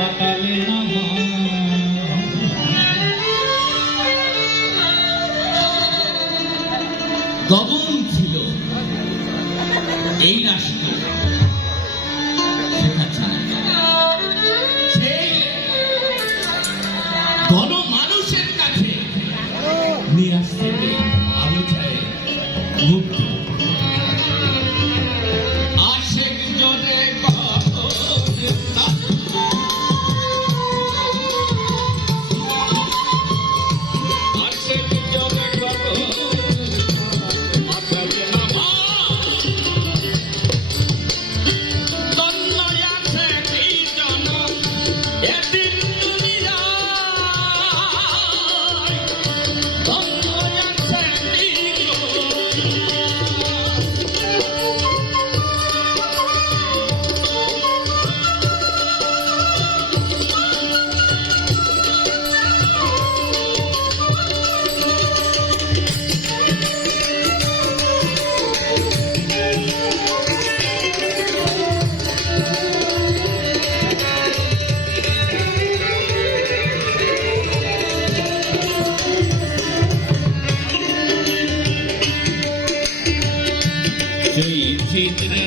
পাতালে ছিল। এই রাশিটা সেই গণ মানুষের কাছে নিয়ে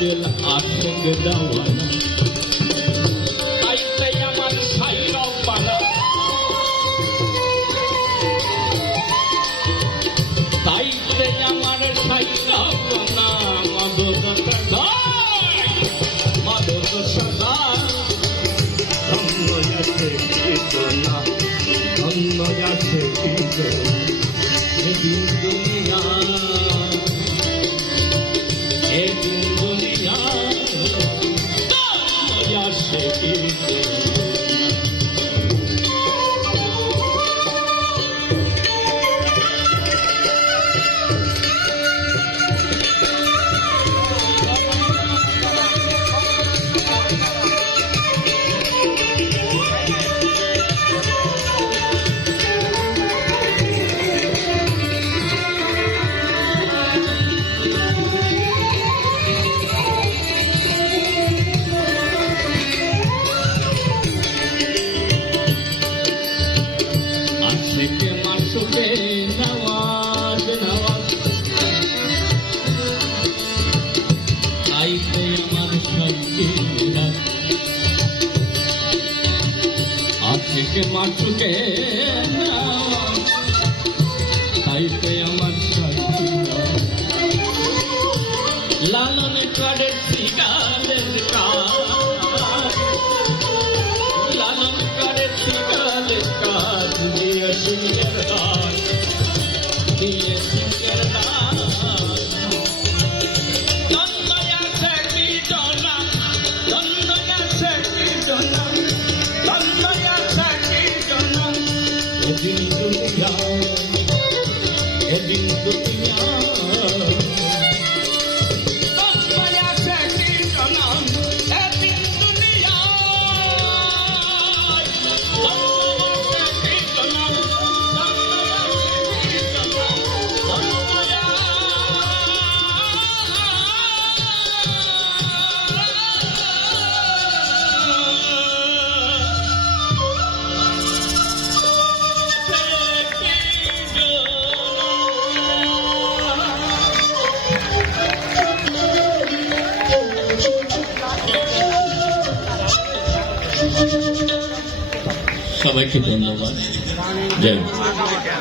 Dil aşık davana Jimmy. É lindo সবাইকে ধন্যবাদ জয়।